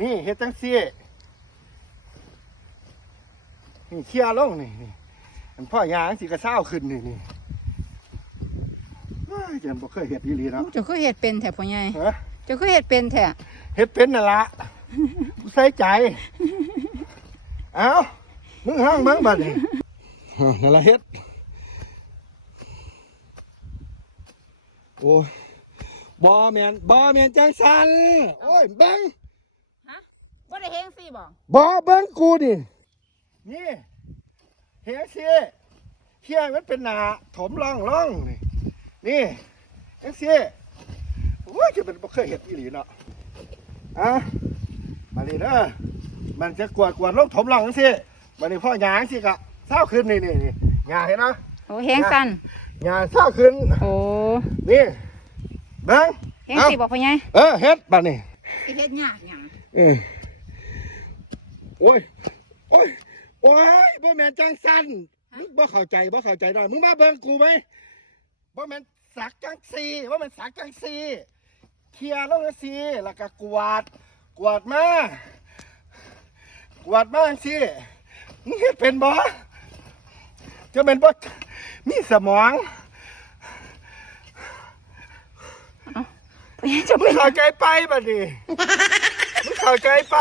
นี่เฮ็ดจังซี่นี่เคลียร์ลงนี่มันพ่อยางสิกระเซ้าขึ้นนี่เจนบ่เคยเฮ็ดอีหลีเนาะ เจ้าคือเฮ็ดเป็นแท้พ่อใหญ่ ฮะ เจ้าคือเฮ็ดเป็นแท้ เฮ็ดเป็นนั่นละใส่ใจเอามึงห้างเบิ่งบัดนี้นั่นละเฮ็ดโอ้ยบ่แม่นจังสันโอ้ยเบิ่ง ฮะบ่ได้เฮงสิบ่ บ่เบิ่งกูนี่นี่เฮ็ดสิเฮียมันเป็นหน้าถมร่องนี่จังซี่โอ้ยจะเป็นบ่เคยเฮ็ดอีหลีเนาะมานี่เด้อมันจะกวดลงถมร่องจังซี่บัดนี้พ่อยางสิก็เช้าขึ้นนี่หญ้าเห็นเนาะ โอ้เฮงสั่น หญ้าเช้าขึ้น โอ้ นี่เบิ่ง เฮงสิบ่พ่อใหญ่ เฮ็ดบัดนี้ สิเฮ็ดยากหยัง โอ้ยบ่แม่นจังสันมึงบ่เข้าใจดอกมึงมาเบิ่งกูไหมบ่แม่นสักจังซี่เคลียร์ลงจังซี่แล้วก็กวาดมาจังซี่มึงเฮ็ดเป็นบ่จะเป็นบ่มีสมอง พ่อใหญ่จะ มึงเข้าใจไปบัดนี้มึงเข้าใจไป